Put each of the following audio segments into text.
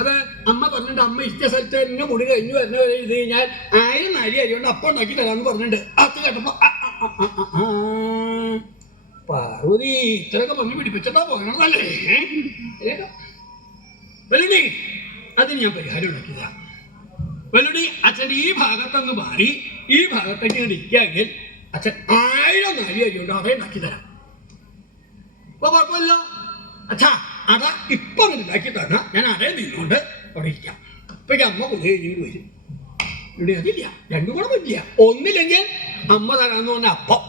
അത് അമ്മ പറഞ്ഞിട്ടുണ്ട്, അമ്മ ഇഷ്ട സ്ഥലത്ത് തന്നെ മുടി കഴിഞ്ഞു വരുന്ന വരെ ഇത് കഴിഞ്ഞാൽ 1000 അരി അരികൊണ്ട് അപ്പം ഉണ്ടാക്കി തരാമെന്ന് പറഞ്ഞിട്ടുണ്ട്. അത് കേട്ടപ്പോ പാർവതി ഇത്രയൊക്കെ പറഞ്ഞു പിടിപ്പിച്ചിട്ടാ പോകണതല്ലേ വെല്ലുടി. അതിന് ഞാൻ പരിഹാരം ഉണ്ടാക്കിയതാ. വെല്ലുടി, അച്ഛൻ്റെ ഈ ഭാഗത്തങ്ങ് മാറി ഈ ഭാഗത്തേക്ക് ഇരിക്കാമെങ്കിൽ അച്ഛൻ 1000 അരി അരികൊണ്ട് അതേ ഉണ്ടാക്കി തരാം. അപ്പൊ കുഴപ്പമില്ലോ. അച്ഛാ അതാ ഇപ്പൊ ഉണ്ടാക്കി തരാം, ഞാൻ അതേ നിന്നുകൊണ്ട് അവിടെ ഇരിക്കാം. ഇപ്പൊ അമ്മ കൊണ്ടു കഴിഞ്ഞ് വരും. ഇവിടെ അതില്ല, രണ്ടും കൂടെ പറ്റില്ല. ഒന്നില്ലെങ്കിൽ അമ്മ തരാന്ന് പറഞ്ഞ അപ്പം,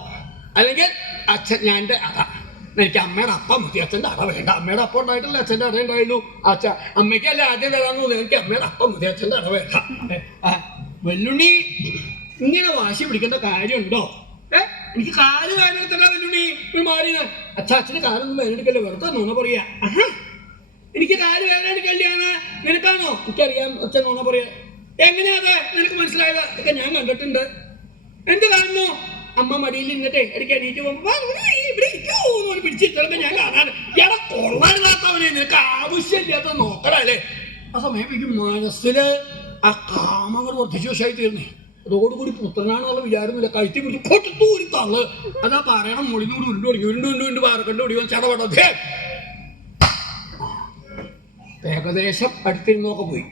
അല്ലെങ്കിൽ അച്ഛൻ ഞാൻ്റെ അട. എനിക്ക് അമ്മയുടെ അപ്പം മതി, അച്ഛൻ്റെ അട വേണ്ട. അമ്മയുടെ അപ്പം ഉണ്ടായിട്ടില്ല, അച്ഛൻ്റെ അട ഉണ്ടായിരുന്നു. അമ്മയ്ക്കല്ല ആദ്യം തരാന്ന് തോന്നി, എനിക്ക് അമ്മയുടെ അപ്പം മതി, അച്ഛൻ്റെ അട വേണ്ട. വെല്ലുണ്ണി ഇങ്ങനെ വാശി പിടിക്കേണ്ട കാര്യമുണ്ടോ? എനിക്ക് കാല് വേനെടുത്തല്ല വെല്ലുണ്ണി മാറിയത്. അച്ഛന് കാലൊന്നും വേനെടുക്കല്ലേ, വെറുതെ നോണ പറയാ. എനിക്ക് കാല് വേനെടുക്കല്ലാണ് നിനക്കാണോ? എനിക്കറിയാം അച്ഛൻ നോണ പറയാ. എങ്ങനെയാതെ നിനക്ക് മനസ്സിലായത്? ഒക്കെ ഞാൻ കണ്ടിട്ടുണ്ട്. എന്ത് കാണുന്നു? അമ്മ മടിയിൽ നിന്നിട്ടേ ഇടയ്ക്ക് എണീറ്റ് പോകുമ്പോ ഇവിടെ ഇരിക്കൂന്ന് പിടിച്ചിട്ടൊക്കെ ഞാൻ കാണാറ്. എടാ കൊള്ളരുതാത്തവനെ, നിനക്ക് ആവശ്യമില്ലാത്ത നോക്കലല്ലേ. ആ സമയം എനിക്ക് മനസ്സില് ആ കാമങ്ങൾ വർദ്ധിച്ചു വശമായി തീർന്നേ. അതോടുകൂടി പുത്രനാണെന്നുള്ള വിചാരമില്ല. കഴുത്തി പിടിച്ച് പൊട്ടത്തൂരി തള്ളു. അതാ പറയണം, മുളിനൂട് ഉരുണ്ട് പാറക്കണ്ട് ഒടിവൻ ചടപടേ. ഏകദേശം അടുത്തിരുന്നൊക്കെ പോയി.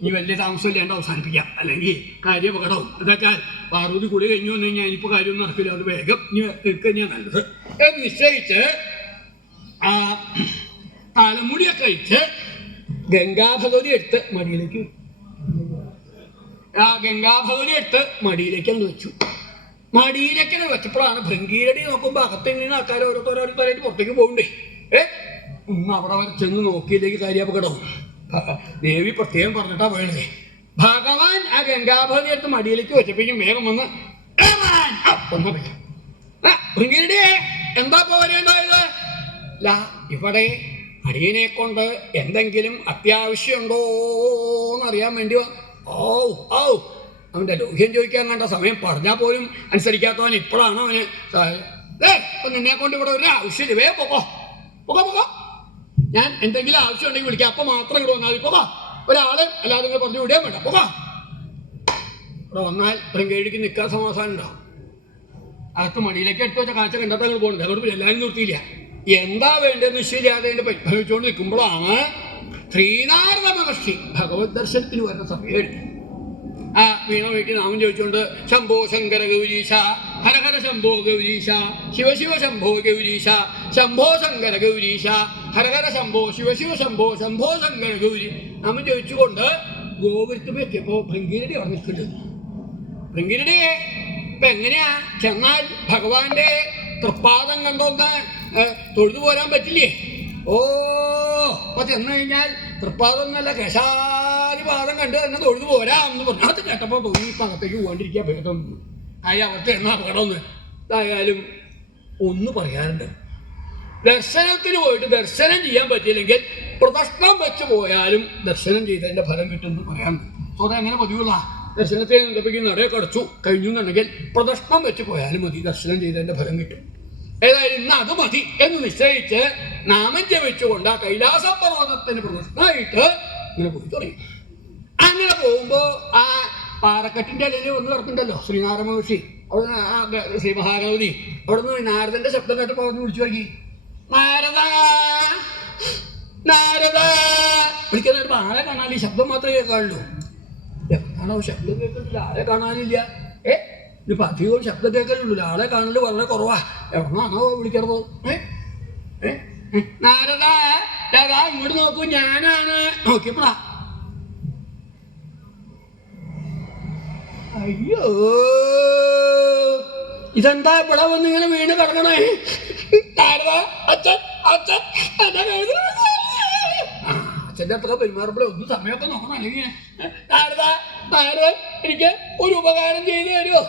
ഇനി വലിയ താമസമില്ലാണ്ട് അവസാനിപ്പിക്കാം, അല്ലെങ്കിൽ കാര്യം അപകടവും. എന്താച്ചാൽ പാർവതി കൂടി കഴിഞ്ഞു വന്നു കഴിഞ്ഞാൽ ഇനിയിപ്പോൾ കാര്യമൊന്നും നടക്കില്ല. അത് വേഗം ഇനി തീർക്കുക തന്നെയാണ് നല്ലത് എന്ന് നിശ്ചയിച്ച് തലമുടിയൊക്കെ കഴിച്ച് ഗംഗാഭഗവതി എടുത്ത് മടിയിലേക്ക് അങ്ങ് വെച്ചു. മടിയിലേക്ക് വെച്ചപ്പോഴാണ് ഭൃംഗീരടി നോക്കുമ്പോൾ അകത്തിൽ നിന്ന് ആൾക്കാർ ഓരോരുത്തരായിട്ട് പുറത്തേക്ക് പോകണ്ടേ. അവിടെ വരെ ചെന്ന് നോക്കിയില്ലെങ്കിൽ കാര്യാപകടവും. ദേവി പ്രത്യേകം പറഞ്ഞിട്ടാ വേണേ. ഭഗവാൻ ആ ഗംഗാഭഗവതി എടുത്ത് മടിയിലേക്ക് വെച്ചപ്പോഴും വേഗം വന്ന് ഭൃംഗീരടിയെ എന്താ പോരേണ്ടായത്? ഇവിടെ അടിയനെ കൊണ്ട് എന്തെങ്കിലും അത്യാവശ്യമുണ്ടോന്നറിയാൻ വേണ്ടി അവൻ്റെ ലോഹ്യം ചോദിക്കാൻ കണ്ട സമയം പറഞ്ഞാൽ പോലും അനുസരിക്കാത്തവൻ ഇപ്പോഴാണ് അവന് നിന്നെ കൊണ്ട് ഇവിടെ ഒരു ആവശ്യമില്ല, വേ പോകോ. ഞാൻ എന്തെങ്കിലും ആവശ്യം ഉണ്ടെങ്കിൽ വിളിക്കാം, അപ്പം മാത്രം ഇവിടെ വന്നാൽ പോകാം. ഒരാളെ അല്ലാതെ നിങ്ങൾ പറഞ്ഞു വിടുകയും വേണ്ട, പോകാം. ഇവിടെ വന്നാൽ ഭൃംഗേഴിക്ക് നിൽക്കാൻ സമാധാനം ഉണ്ടാവും. അകത്ത് മടിയിലേക്ക് എടുത്ത് വെച്ച കാഴ്ച കണ്ടിട്ട് അങ്ങോട്ട് പോകുന്നത്. അതുകൊണ്ട് എല്ലാവരും നിർത്തിയില്ല. എന്താ വേണ്ടതെന്ന് നിശ്ചയില്ലാതെ അതിൻ്റെ പരിഭവിച്ചുകൊണ്ട് നിൽക്കുമ്പോഴാണ് ശ്രീനാരദ മഹർഷി ഭഗവത് ദർശനത്തിന് വരുന്ന സമയം വീണ വീട്ടിൽ നാമം ചോദിച്ചുകൊണ്ട് ശംഭോ ശങ്കര ഗൗരീശ, ഹരഹര ശംഭോ ഗൗരീശ, ശിവശിവ ശംഭോ ഗൗരീശ, ശംഭോ ശങ്കര ഗൗരീശ, ഹരഹര ശംഭോ ശിവശിവ ശംഭോ ശംഭോ ശങ്കര ഗൗരി നാമം ചോദിച്ചുകൊണ്ട് ഗോപുരത്തിൽ എത്തിയപ്പോൾ ഭൃംഗീരടി അവിടെ നിൽക്കുന്നുണ്ട്. ഭൃംഗീരടിയെ ഇപ്പം എങ്ങനെയാ ചെന്നാൽ ഭഗവാന്റെ തൃപ്പാദം കണ്ടോന്ന് തൊഴുതു പോരാൻ പറ്റില്ലേ? അപ്പൊ ചെന്ന് കഴിഞ്ഞാൽ തൃപ്പാദം നല്ല കേശാദിപാദം കണ്ട് തന്നെ തൊഴുതു പോരാന്ന് പറഞ്ഞു. അത് കേട്ടപ്പോൾ തോന്നി ഇപ്പം അകത്തേക്ക് പോകാണ്ടിരിക്കാൻ ഭേദം. അവർക്ക് എന്നാ അപകടമൊന്ന്. എന്തായാലും ഒന്ന് പറയാറുണ്ട്, ദർശനത്തിന് പോയിട്ട് ദർശനം ചെയ്യാൻ പറ്റിയില്ലെങ്കിൽ പ്രദക്ഷിണം വെച്ച് പോയാലും ദർശനം ചെയ്തതിൻ്റെ ഫലം കിട്ടുമെന്ന് പറയാറുണ്ട്. സ്വതം അങ്ങനെ പതിവുള്ള ദർശനത്തെ നിന്നപ്പോഴേക്കും നടയൊക്കെ അടച്ചു കഴിഞ്ഞു എന്നുണ്ടെങ്കിൽ പ്രദക്ഷിണം വെച്ച് പോയാലും മതി, ദർശനം ചെയ്തതിൻ്റെ ഫലം കിട്ടും. ഏതായാലും ഇന്ന് അത് മതി എന്ന് നിശ്ചയിച്ച് നാമം ജപിച്ചുകൊണ്ട് ആ കൈലാസ പർവ്വതത്തിന് പ്രദക്ഷിണമായിട്ട് ഇങ്ങനെ പോയി തുടങ്ങി. അങ്ങനെ പോകുമ്പോൾ ആ പാറക്കെട്ടിൻ്റെ ഇടയിൽ ഒന്ന് കിടക്കുന്നുണ്ടല്ലോ ശ്രീനാരായണ മഹർഷി, അവിടെ ശ്രീ മഹാഗണപതി. അവിടെ നിന്ന് നാരദന്റെ ശബ്ദം കേട്ടപ്പോൾ അവിടെ വിളിച്ചു തുടങ്ങി, നാരദ നാരദ വിളിക്കാനായിട്ട് ആളെ കാണാൻ ഈ ശബ്ദം മാത്രമേ കേൾക്കാനുള്ളൂ. എവിടാണോ ശബ്ദം കേൾക്കുന്നില്ല, ആളെ കാണാനില്ല. ഇപ്പം അധികവും ശബ്ദം കേൾക്കലുള്ളൂ, ആളെ കാണല് വളരെ കുറവാ. എവിടെന്നാണോ വിളിക്കണത്? നാരദ രാധാ ഇങ്ങോട്ട് നോക്കൂ, ഞാനാണ്. നോക്കിയപ്പോഴാ അയ്യോ ഇതെന്താ ഇവിടെ വന്ന് ഇങ്ങനെ വീണ് കിടക്കണേ? നാരദ അച്ഛൻ അച്ഛൻ അച്ഛൻ്റെ അത്ര പെരുമാറുമ്പോഴേ ഒന്ന് സമയമൊക്കെ നോക്കണം. അല്ലെങ്കിൽ നാരദ നാരദൻ എനിക്ക് ഒരു ഉപകാരം ചെയ്തു തരുമോ?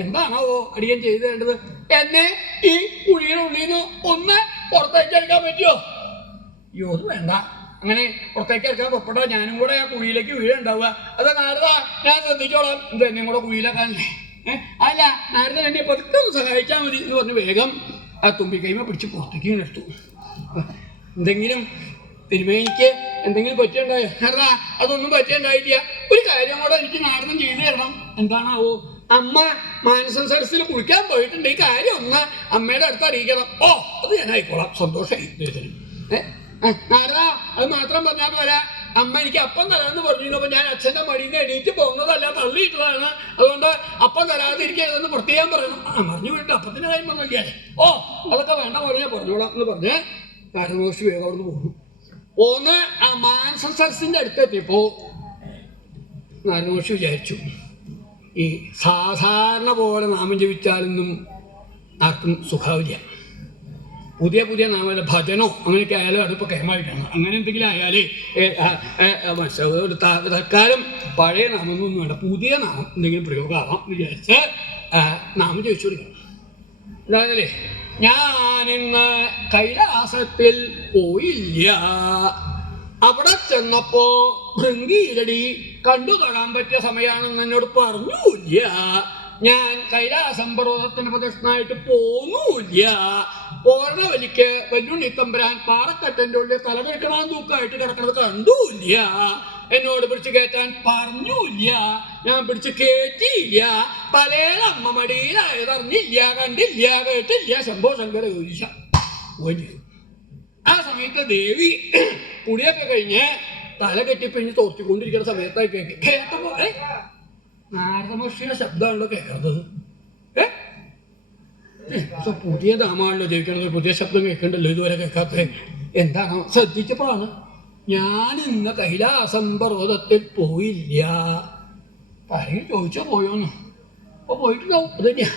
എന്താണോ അടിയൻ ചെയ്തു തരേണ്ടത്? എന്നെ ഈ കുഴിയിനുള്ളിൽ നിന്ന് ഒന്ന് പുറത്തേക്ക് എടുക്കാൻ പറ്റുമോ? അയ്യോ അത് വേണ്ട, അങ്ങനെ പുറത്തേക്ക് എടുക്കാൻ പുറപ്പെട്ടോ ഞാനും കൂടെ ആ കുഴിയിലേക്ക് വീഴുണ്ടാവുക. അതാ നാരദ ഞാൻ ശ്രദ്ധിച്ചോളാം, ഇത് എന്നെയും കൂടെ കുഴിയിലാക്കാനല്ലേ. അല്ല നാരദൻ എന്നെ പതുക്കെ ഒന്ന് സഹായിച്ചാൽ മതി എന്ന് പറഞ്ഞ് വേഗം ആ തുമ്പിക്കൈമ പിടിച്ച് പുറത്തേക്ക് എടുത്തു. എന്തെങ്കിലും തിരുമേനിക്ക് എന്തെങ്കിലും പറ്റിയുണ്ടായോ? അതാ അതൊന്നും പറ്റിയുണ്ടായില്ല. ഒരു കാര്യം കൂടെ എനിക്ക് നാടകം ചെയ്തു തരണം. എന്താണാവോ? അമ്മ മാനസം സരസിൽ കുളിക്കാൻ പോയിട്ടുണ്ട്. ഈ കാര്യം ഒന്ന് അമ്മയുടെ അടുത്ത് അറിയിക്കണം. ഓ, അത് ഞാനായിക്കോളാം. സന്തോഷമായി. നാരദാ, അത് മാത്രം പറഞ്ഞാൽ പോരാ. അമ്മ എനിക്ക് അപ്പം തരാമെന്ന് പറഞ്ഞു. അപ്പൊ ഞാൻ അച്ഛൻ്റെ മടിയിൽ നിന്ന് എണീറ്റ് പോകുന്നതല്ല, തള്ളിയിട്ടതാണ്. അതുകൊണ്ട് അപ്പം തരാതിരിക്കരുതെന്ന് പ്രത്യേകം പറയണം. പറഞ്ഞു വിട്ടു. അപ്പത്തിന് കാര്യം പറഞ്ഞില്ലേ? ഓ, അതൊക്കെ വേണ്ട പറഞ്ഞോളാം എന്ന് പറഞ്ഞ് നാരദമഹർഷി വേഗം അവിടുന്ന് പോകുന്നു. പോന്ന് ആ മാനസം സരസിന്റെ അടുത്തെത്തിയപ്പോ നാരദമഹർഷി വിചാരിച്ചു, ഈ സാധാരണ പോലെ നാമം ജപിച്ചാലൊന്നും ആർക്കും സുഖാവില്ല. പുതിയ പുതിയ നാമം ഭജനോ അങ്ങനെയൊക്കെ ആയാലും അതിപ്പോൾ കേമായിട്ടാണ്. അങ്ങനെ എന്തെങ്കിലും ആയാലേ മനസ്സിലാവും. തൽക്കാലം പഴയ നാമമൊന്നും വേണ്ട, പുതിയ നാമം എന്തെങ്കിലും പ്രയോഗമാവാം വിചാരിച്ച് നാമം ജപിച്ചു കൊടുക്കണം. അതായതല്ലേ, ഞാനിന്ന് കൈലാസത്തിൽ പോയില്ല. അവിടെ ചെന്നപ്പോ ഭൃംഗീരടി കണ്ടു തൊഴാൻ പറ്റിയ സമയമാണെന്ന് എന്നോട് പറഞ്ഞൂല്ല. ഞാൻ കൈലാസം പർവ്വതത്തിന് പ്രദക്ഷിണമായിട്ട് പോന്നൂല്ല. പോരണ വലിക്ക് വല്യുണ്ണിത്തമ്പുരാൻ പാറക്കറ്റൻ്റെ ഉള്ളിൽ തലകെടുക്കണാൻ തൂക്കായിട്ട് കിടക്കുന്നത് കണ്ടൂല്ല. എന്നോട് പിടിച്ച് കയറ്റാൻ പറഞ്ഞൂല്ല. ഞാൻ പിടിച്ച് കയറ്റിയില്ല. തലേലമ്മ മടിയിലായതറിഞ്ഞില്ല, കണ്ടില്ല, കേട്ടില്ല. ശംഭോ ശങ്കര ഗൗരീശ. ആ സമയത്ത് ദേവി കുടിയൊക്കെ കഴിഞ്ഞ് തല കെട്ടിപ്പിഞ്ഞ് തോർത്തിക്കൊണ്ടിരിക്കുന്ന സമയത്തായി കേട്ടപ്പോ നാരദമഹർഷിയുടെ ശബ്ദമാണല്ലോ കേൾക്കുന്നത്. പുതിയ നാമാണല്ലോ ജയിക്കണത്, പുതിയ ശബ്ദം കേൾക്കണ്ടല്ലോ, ഇതുവരെ കേൾക്കാത്ത. എന്താണ് ശ്രദ്ധിച്ചപ്പോഴാണ് ഞാൻ ഇന്ന് കൈലാസം പർവ്വതത്തിൽ പോയില്ല. പറയും ചോദിച്ചോ പോയോന്ന്. അപ്പൊ പോയിട്ടുണ്ടാവും. അത് തന്നെയാ.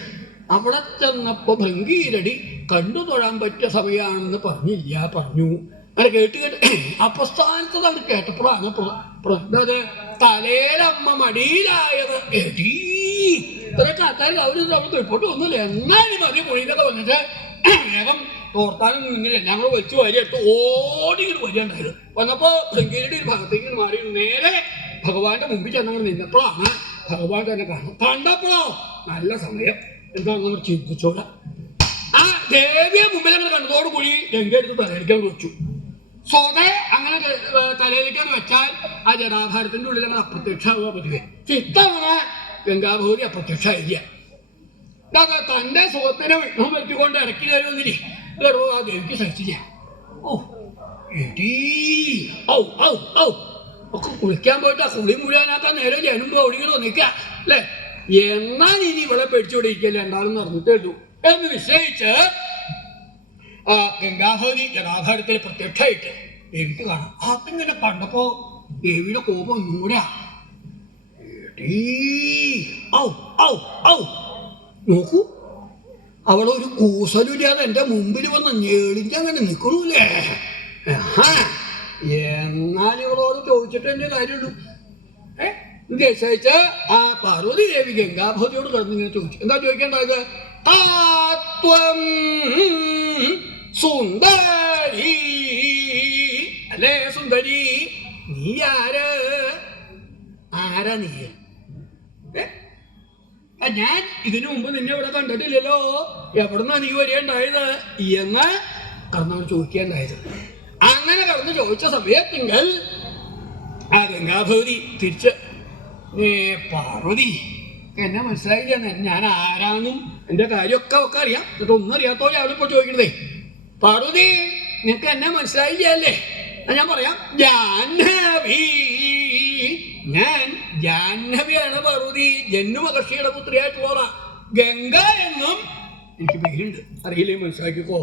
അവിടെ ചെന്നപ്പോ ഭൃംഗീരടി കണ്ടു തൊഴാൻ പറ്റിയ സമയമാണെന്ന് പറഞ്ഞില്ല, പറഞ്ഞു. അങ്ങനെ കേട്ട് അപ്പസ്ഥാനത്ത് അത് കേട്ടപ്പോഴാണ് തലേലമ്മ മടിയിലായത്. ഇത്രയൊക്കെ ആൾക്കാർ അവര് റിപ്പോർട്ട് ഒന്നുമില്ല. എന്നാലും മതി മൊഴിയിലൊക്കെ വന്നിട്ട് വേഗം തോർത്താനും നിന്നില്ല. ഞങ്ങൾ വെച്ച് വരിയെടുത്ത് ഓടി വരികയുണ്ടായത്. വന്നപ്പോ ഭൃംഗീരടി ഒരു ഭാഗത്തേക്ക് മാറി നേരെ ഭഗവാന്റെ മുമ്പിൽ ചെന്നങ്ങൾ നിന്നപ്പോഴാണ് ഭഗവാൻ തന്നെ കാണും. കണ്ടപ്പോഴോ നല്ല സമയം. എന്താണെന്ന് നമ്മൾ ചിന്തിച്ചോള. ആ ദേവിയെ മുമ്പിൽ അങ്ങനെ കണ്ടതോടുകൂടി ഗംഗ എടുത്ത് തലയിലേക്കാൻ വെച്ചു. സ്വതേ അങ്ങനെ തലയിലേക്കാൻ വെച്ചാൽ ആ ജടാധാരത്തിന്റെ ഉള്ളിൽ അങ്ങനെ അപ്രത്യക്ഷമാവുക പതിവേ. ഇത്തവണ ഗംഗാഭഗവതി അപ്രത്യക്ഷമായില്ല. തന്റെ സുഖത്തിന് വിഘ്നം വെച്ചുകൊണ്ട് ഇറക്കി തരുമെന്നില്ലേ ആ ദേവിക്ക് സഹിച്ചില്ല. ഓ എടീ, ഔ ഔ ഔ ഒക്കെ കുളിക്കാൻ പോയിട്ട് ആ കുളി മുഴുവനാക്കാൻ നേരെ ജനുമ്പോ ഓടികൾ തോന്നിക്കുക അല്ലേ? എന്നാൽ ഇനി ഇവിടെ പേടിച്ചോടെ ഇരിക്കല്ലേ, എന്താണെന്ന് അറിഞ്ഞിട്ടേ ഉള്ളൂ എന്ന് നിശ്ചയിച്ച് ആ ഗംഗാഭഗവതി ജടാധാരത്തിൽ പ്രത്യക്ഷമായിട്ട് ദേവിക്ക് കാണാം. അതിങ്ങനെ കണ്ടപ്പോ ദേവിയുടെ കോപം ഒന്നും കൂടെ നോക്കൂ, അവളൊരു കൂസലില്ലാതെ എന്റെ മുമ്പിൽ വന്ന് ഞെളിഞ്ഞങ്ങനെ നിൽക്കണൂല്ലേ. എന്നാൽ ഇവളോട് ചോദിച്ചിട്ട് എന്റെ കാര്യമുള്ളൂ. നിശ്ചയിച്ച് ആ പാർവതി ദേവി ഗംഗാഭഗവതിയോട് കിടന്നിങ്ങനെ ചോദിച്ചു. എന്താ ചോദിക്കേണ്ടത്? താത്വം സുന്ദരി അല്ലേ സുന്ദരി, നീ ആരാ നീ? ഞാൻ ഇതിനു മുമ്പ് നിന്നെ ഇവിടെ കണ്ടിട്ടില്ലല്ലോ, എവിടുന്നാ നീ വരികയുണ്ടായത് എന്ന് കടന്നവർ ചോദിക്കുകയുണ്ടായത്. അങ്ങനെ കടന്ന് ചോദിച്ച സമയത്തെങ്കിൽ ആ ഗംഗാഭഗവതി തിരിച്ച് പാർവതി എന്നെ മനസ്സിലായില്ല, ഞാൻ ആരാന്നും എന്റെ കാര്യമൊക്കെ ഒക്കെ അറിയാം, എന്നിട്ട് ഒന്നും അറിയാത്തോലെ അവളിപ്പോ ചോദിക്കണതേ. പാർവതി, നിനക്ക് എന്നെ മനസ്സിലായില്ല അല്ലേ? ഞാൻ പറയാം, ജാഹ്നവി. ഞാൻ ജാഹ്നവിയാണ് പാർവതി, ജന്മകർഷിയുടെ പുത്രിയായിട്ടുള്ള ഗംഗ എന്നും എനിക്ക് പേരുണ്ട്. അറിയില്ലേ? മനസ്സിലാക്കിക്കോ.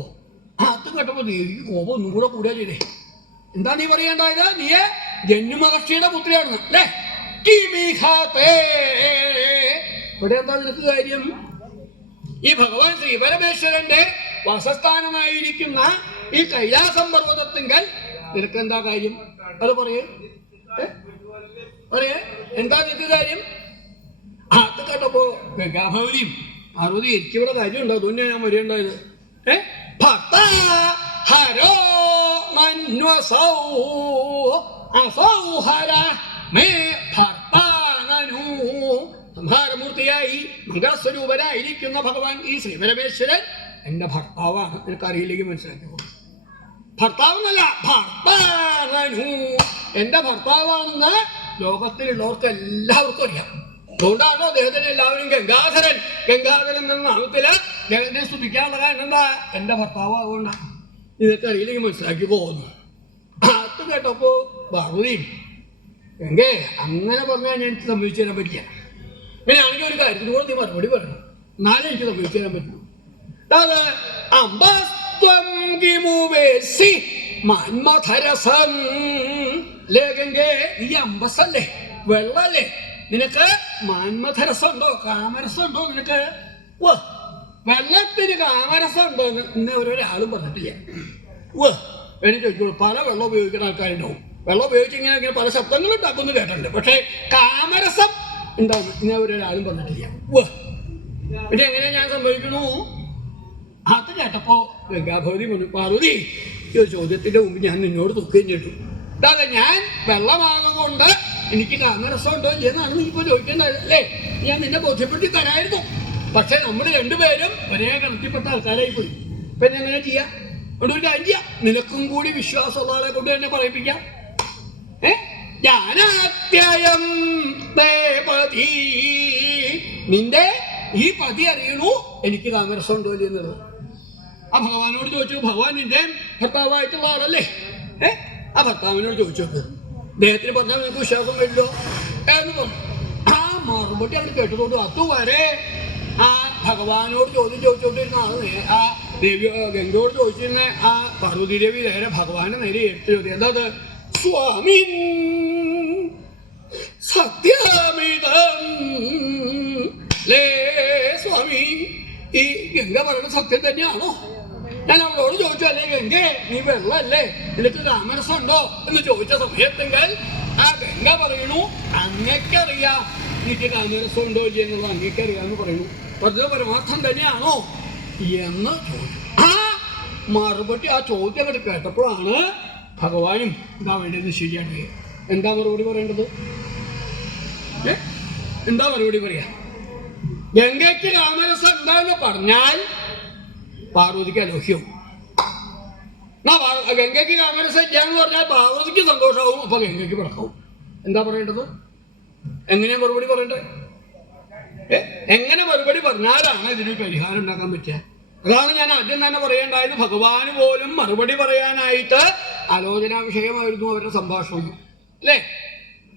അത് കേട്ടപ്പോ ദേവിക്ക് കോപം ഒന്നും കൂടെ കൂടുക ചെയ്തേ. എന്താ നീ പറയേണ്ടായത്? നീയെ ജന്മകർഷിയുടെ പുത്രിയാണെന്ന് അല്ലേ? ഇവിടെ എന്താ നിനക്ക് കാര്യം? ഈ ഭഗവാൻ ശ്രീ പരമേശ്വരന്റെ വാസസ്ഥാനമായിരിക്കുന്ന ഈ കൈലാസം പർവ്വതത്തിങ്കൽ നിനക്കെന്താ കാര്യം? അത് പറയേ എന്താ നിനക്ക് കാര്യം? അത് കേട്ടപ്പോ ഗംഗാഭഗവതിയും പാർവതി എനിക്കിവിടെ കാര്യമുണ്ടോ, അതുകൊണ്ട് ഞാൻ വരികയുണ്ടായത്. ഭക്ത ഹരോ മന്വസൗ അസൗഹര മേ ഭർത്താനു. സംഹാരമൂർത്തിയായി മംഗളസ്വരൂപനായിരിക്കുന്ന ഭഗവാൻ ഈ ശ്രീപരമേശ്വരൻ എന്റെ ഭർത്താവാണ്. നിനക്ക് അറിയില്ലെങ്കിൽ മനസ്സിലാക്കിക്കോ. ഭർത്താവെന്നല്ല, ഭർത്താവനു, എന്റെ ഭർത്താവാണെന്ന് ലോകത്തിലുള്ളവർക്ക് എല്ലാവർക്കും അറിയാം. അതുകൊണ്ടാണോ അദ്ദേഹത്തിന് എല്ലാവരും ഗംഗാധരൻ ഗംഗാധരൻ എന്ന നാമത്തില് അദ്ദേഹത്തിനെ സ്തുതിക്കാനുള്ള കാരണം എന്താ? എന്റെ ഭർത്താവ് അതുകൊണ്ടാണ്. ഇതൊക്കെ അറിയില്ലെങ്കിൽ മനസ്സിലാക്കി പോകുന്നു. അത് കേട്ടപ്പോ പാർവതിയും എങ്കേ അങ്ങനെ പറഞ്ഞാൽ ഞാൻ എനിക്ക് സംഭവിച്ചു തരാൻ പറ്റില്ല. അങ്ങനെയാണെങ്കിൽ ഒരു കാര്യത്തിന് കൂടെ നീ മറുപടി പറയണം, എന്നാലും എനിക്ക് സംഭവിച്ചു തരാൻ പറ്റും. അത് അമ്പസ്ത്വം കിമുവേസി മന്മഥരസം. ലേ ഗംഗേ, ഈ അമ്പസല്ലേ, വെള്ളല്ലേ, നിനക്ക് മന്മഥരസം ഉണ്ടോ, കാമരസം ഉണ്ടോ നിനക്ക്? വെള്ളത്തിന് കാമരസം ഉണ്ടോ എന്ന് ഇന്ന് ഒരാളും പറഞ്ഞിട്ടില്ല. എനിക്ക് ചോദിച്ചോളൂ, പല വെള്ളം ഉപയോഗിക്കുന്ന ആൾക്കാരുണ്ടാവും. വെള്ളം ഉപയോഗിച്ച് ഇങ്ങനെ പല ശബ്ദങ്ങളും ഉണ്ടാക്കുമെന്ന് കേട്ടിട്ടുണ്ട്. പക്ഷേ കാമരസം ഉണ്ടാവുന്നു ഇന്ന് ഒരാളും പറഞ്ഞിട്ടില്ല. പിന്നെ എങ്ങനെയാ ഞാൻ സംഭവിക്കണു? അത് കേട്ടപ്പോ ഗംഗാഭഗവതി പാർവതി ഈ ഒരു ചോദ്യത്തിന്റെ മുമ്പ് ഞാൻ നിന്നോട് തുക്കുകയും ചെയ്തു. അതായത് ഞാൻ വെള്ളമാകുകൊണ്ട് എനിക്ക് കാമരസം ഉണ്ടോ ഇല്ലെന്നാണ് നീ ഇപ്പോൾ ചോദിക്കേണ്ടതല്ലേ? ഞാൻ നിന്നെ ബോധ്യപ്പെടുത്തി തരായിരുന്നു. പക്ഷെ നമ്മൾ രണ്ടുപേരും ഒരേ കണക്കിൽപ്പെട്ട ആൾക്കാരായി പോയി. പിന്നെ എങ്ങനെ ചെയ്യാം? അവിടെ ഒരു കാര്യം ചെയ്യാം, നിനക്കും കൂടി വിശ്വാസമുള്ള ആളെ കൊണ്ട് തന്നെ പറയിപ്പിക്കാം. ഞാനാത്യായം പതി, നിന്റെ ഈ പതി അറിയണു എനിക്ക് കാമരസം ഉണ്ടോ ഇല്ല എന്നുള്ളത്. ആ ഭഗവാനോട് ചോദിച്ചു, ഭഗവാൻ നിന്റെ ഭർത്താവായിട്ടുള്ള ആളല്ലേ? ആ ഭർത്താവിനോട് ചോദിച്ചു നോക്ക്, അദ്ദേഹത്തിന് പറഞ്ഞാൽ നിനക്ക് വിശ്വാസം വരില്ലോ എന്ന് പറഞ്ഞു. ആ മറുപടി അവിടെ കേട്ടതോട് അതുവരെ ആ ഭഗവാനോട് ചോദ്യം ചോദിച്ചോണ്ടിരുന്ന ആള് ആ ദേവി ഗംഗയോട് ചോദിച്ചിരുന്ന ആ പാർവതി ദേവി നേരെ ഭഗവാനെ നേരെ എടുത്തു ചോദ്യം. എന്താ? സ്വാമി സത്യമിതം ലേ സ്വാമി, ഈ ഗംഗ പറയുന്നത് സത്യം തന്നെയാണോ? ഞാൻ അവളോട് ചോദിച്ചു, അല്ലേ ഗംഗേ നീ വെള്ളമല്ലേ, നിനക്ക് കാമരസം ഉണ്ടോ എന്ന് ചോദിച്ച സമയത്തെങ്കിൽ ആ ഗംഗ പറയണു, അങ്ങക്കറിയാം എനിക്ക് കാമരസം ഉണ്ടോ ഇല്ല എന്നുള്ളത് അങ്ങക്കറിയാന്ന് പറയുന്നു. പറഞ്ഞത് പരമാർത്ഥം തന്നെയാണോ എന്ന് ചോദിച്ചു. ആ മറുപടി ആ ചോദ്യം അങ്ങോട്ട് കേട്ടപ്പോഴാണ് ഭഗവാനും എന്താ വേണ്ടത് ശരിയാണ്. എന്താ മറുപടി പറയേണ്ടത്? എന്താ മറുപടി പറയാ? ഗംഗയ്ക്ക് കാമരസം എന്താന്ന് പറഞ്ഞാൽ പാർവതിക്ക് അലോഹ്യവും. ഗംഗയ്ക്ക് കാമരസം ഇല്ലാന്ന് പറഞ്ഞാൽ പാർവതിക്ക് സന്തോഷമാവും, അപ്പൊ ഗംഗയ്ക്ക് പിടക്കവും. എന്താ പറയേണ്ടത്? എങ്ങനെയാ മറുപടി പറയണ്ടേ? എങ്ങനെ മറുപടി പറഞ്ഞാലാണ് ഇതിന് പരിഹാരം ഉണ്ടാക്കാൻ പറ്റുക? അതാണ് ഞാൻ ആദ്യം തന്നെ പറയേണ്ടായത്. ഭഗവാന് പോലും മറുപടി പറയാനായിട്ട് ആലോചനാ വിഷയമായിരുന്നു അവരുടെ സംഭാഷണം, അല്ലേ?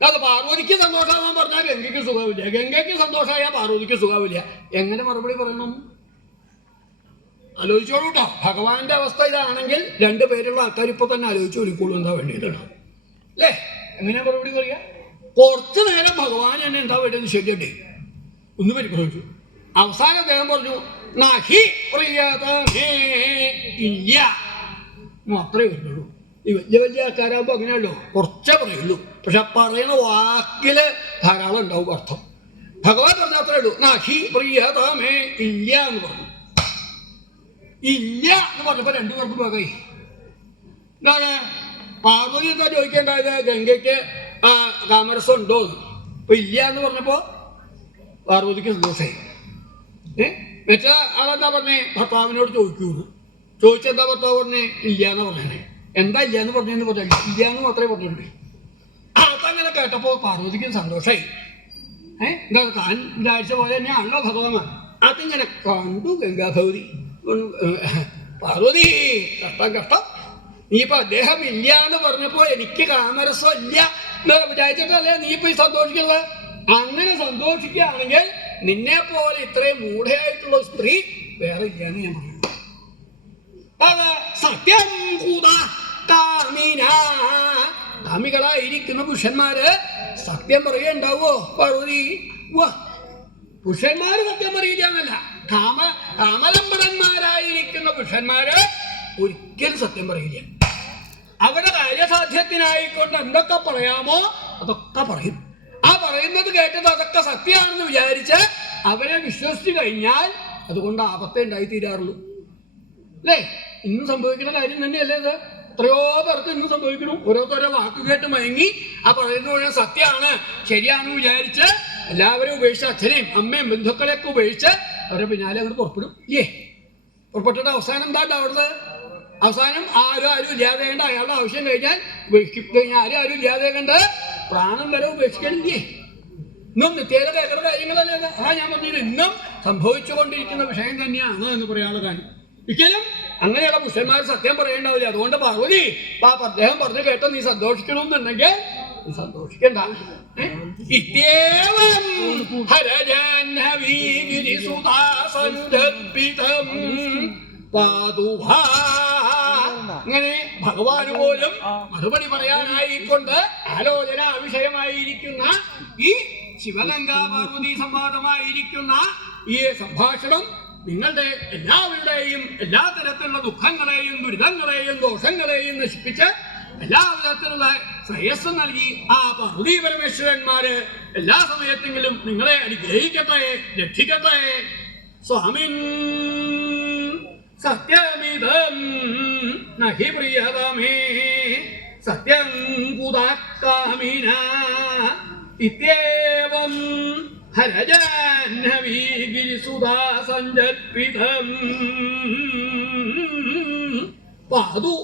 അത് പാർവതിക്ക് സന്തോഷമാകാൻ പറഞ്ഞാൽ ഗംഗയ്ക്ക് സുഖമില്ല, ഗംഗയ്ക്ക് സന്തോഷമായ പാർവതിക്ക് സുഖമില്ല. എങ്ങനെ മറുപടി പറയണം? ആലോചിച്ചോളൂ കേട്ടോ. ഭഗവാന്റെ അവസ്ഥ ഇതാണെങ്കിൽ രണ്ടുപേരുള്ള ആൾക്കാർ ഇപ്പൊ തന്നെ ആലോചിച്ചു ഒരിക്കലും എന്താ വേണ്ടിയിട്ടാണ്, അല്ലേ? എങ്ങനെയാ മറുപടി പറയാ? കുറച്ചു നേരം ഭഗവാൻ എന്നെ എന്താ വേണ്ടത് ശരിയട്ടെ ഒന്ന് പരിഭ്രമിച്ചു. അവസാനം അദ്ദേഹം പറഞ്ഞു, നഹി പ്രിയതമേ, ഇല്ല. അത്രേ വരുന്നുള്ളൂ. ഈ വലിയ വലിയ ആൾക്കാരാകുമ്പോൾ അങ്ങനെയല്ലോ, കുറച്ചേ പറയുള്ളൂ. പക്ഷെ പറയുന്ന വാക്കില് ധാരാളം ഉണ്ടാവും അർത്ഥം. ഭഗവാൻ പറഞ്ഞ അത്രേ ഉള്ളൂ, നഹി പ്രിയതമേ, ഇല്ല എന്ന് പറഞ്ഞു. ഇല്ല എന്ന് പറഞ്ഞപ്പോ രണ്ടു പേർക്കും പോകായി. എന്താണ് പാർവതി എന്താ ചോദിക്കേണ്ടത്? ഗംഗയ്ക്ക് കാമരസം ഉണ്ടോ എന്ന്. ഇപ്പൊ ഇല്ല എന്ന് പറഞ്ഞപ്പോ പാർവതിക്ക് സന്തോഷമായി. മറ്റേ ആളെന്താ പറഞ്ഞേ? ഭർത്താവിനോട് ചോദിക്കൂന്ന്. ചോദിച്ചെന്താ ഭർത്താവ് പറഞ്ഞേ? ഇല്ല എന്ന് പറഞ്ഞേ. എന്താ ഇല്ല എന്ന് പറഞ്ഞെന്ന് പറഞ്ഞില്ല, ഇല്ല എന്ന് മാത്രമേ പറഞ്ഞിട്ടുണ്ട്. അതങ്ങനെ കേട്ടപ്പോ പാർവതിക്ക് സന്തോഷമായി. എന്താ താൻ വിചാരിച്ച പോലെ തന്നെയാണല്ലോ ഭഗവാൻ. അതിങ്ങനെ കണ്ടു ഗംഗാഭഗവതി. പാർവതി കഷ്ടം, നീ ഇപ്പൊ അദ്ദേഹം ഇല്ല എന്ന് പറഞ്ഞപ്പോ എനിക്ക് കാമരസം ഇല്ല എന്ന് വിചാരിച്ചിട്ടല്ലേ നീ ഇപ്പൊ ഈ സന്തോഷിക്കുന്നത്? അങ്ങനെ സന്തോഷിക്കുകയാണെങ്കിൽ നിന്നെ പോലെ ഇത്രയും മൂഢയായിട്ടുള്ള സ്ത്രീ വേറെ ഇല്ലാന്ന് ഞാൻ പറയുന്നു. അത് സത്യം കാമികളായിരിക്കുന്ന പുരുഷന്മാര് സത്യം പറയുണ്ടാവോ പാർവതി? പുരുഷന്മാര് സത്യം പറയില്ല എന്നല്ല, കാമലംബടന്മാരായിരിക്കുന്ന പുരുഷന്മാര് ഒരിക്കലും സത്യം പറയില്ല. അവരുടെ കാര്യസാധ്യത്തിനായിക്കൊണ്ട് എന്തൊക്കെ പറയാമോ അതൊക്കെ പറയും. ആ പറയുന്നത് കേട്ടത് അതൊക്കെ സത്യമാണെന്ന് വിചാരിച്ച് അവരെ വിശ്വസിച്ചു കഴിഞ്ഞാൽ അതുകൊണ്ട് ആപത്തേ ഉണ്ടായിത്തീരാറുള്ളൂ, അല്ലേ? ഇന്ന് സംഭവിക്കുന്ന കാര്യം തന്നെയല്ലേ ഇത്? എത്രയോ പേർക്ക് ഇന്ന് സംഭവിക്കണം. ഓരോരുത്തരോ വാക്ക് കേട്ട് മയങ്ങി ആ പറയുന്നത് സത്യമാണ് ശരിയാണെന്ന് വിചാരിച്ച് എല്ലാവരും ഉപേക്ഷിച്ച് അച്ഛനെയും അമ്മയും ബന്ധുക്കളെയൊക്കെ ഉപേക്ഷിച്ച് അവരെ പിന്നാലെ അങ്ങോട്ട് പുറപ്പെടും. പുറപ്പെട്ടിട്ട് അവസാനം എന്താ ഉണ്ടാവുന്നത്? അവസാനം ആരും ഇല്ലാതെ കണ്ട് അയാളുടെ ആവശ്യം കഴിഞ്ഞാൽ ആരും ഇല്ലാതെ കണ്ട് പ്രാണം വരെ ഉപേക്ഷിക്കണില്ലേ? ഇന്നും നിത്യേന കേൾക്കുന്ന കാര്യങ്ങളല്ലേ? ഞാൻ പറഞ്ഞത് ഇന്നും സംഭവിച്ചുകൊണ്ടിരിക്കുന്ന വിഷയം തന്നെയാണ് എന്ന് പറയാനുള്ള കാര്യം. ഒരിക്കലും അങ്ങനെയുള്ള പുരുഷന്മാർ സത്യം പറയേണ്ടാവില്ല. അതുകൊണ്ട് പാർവതി അദ്ദേഹം പറഞ്ഞു കേട്ടോ, നീ സന്തോഷിക്കണമെന്നുണ്ടെങ്കിൽ നീ സന്തോഷിക്കണ്ട. ഇങ്ങനെ ഭഗവാന് പോലും മറുപടി പറയാനായിക്കൊണ്ട് ആലോചന വിഷയമായിരിക്കുന്ന ഈ ശിവഗംഗാ പാർവതി സംവാദമായിരിക്കുന്ന ഈ സംഭാഷണം നിങ്ങളുടെ എല്ലാവരുടെയും എല്ലാ തരത്തിലുള്ള ദുഃഖങ്ങളെയും ദുരിതങ്ങളെയും ദോഷങ്ങളെയും നശിപ്പിച്ച് എല്ലാ വിധത്തിലുള്ള ശ്രേയസ് നൽകി ആ പാർവതി പരമേശ്വരന്മാര് എല്ലാ സമയത്തെങ്കിലും നിങ്ങളെ അനുഗ്രഹിക്കട്ടെ, രക്ഷിക്കട്ടെ. സ്വാമിൻ സത്യമിതം നഹി പ്രിയതമേ സത്യം കുതാക്കാമിന ഇത്യേവം ഹരജാഹ്നവീ ഗിരിസുധാ സഞ്ജൽപിതം പാതു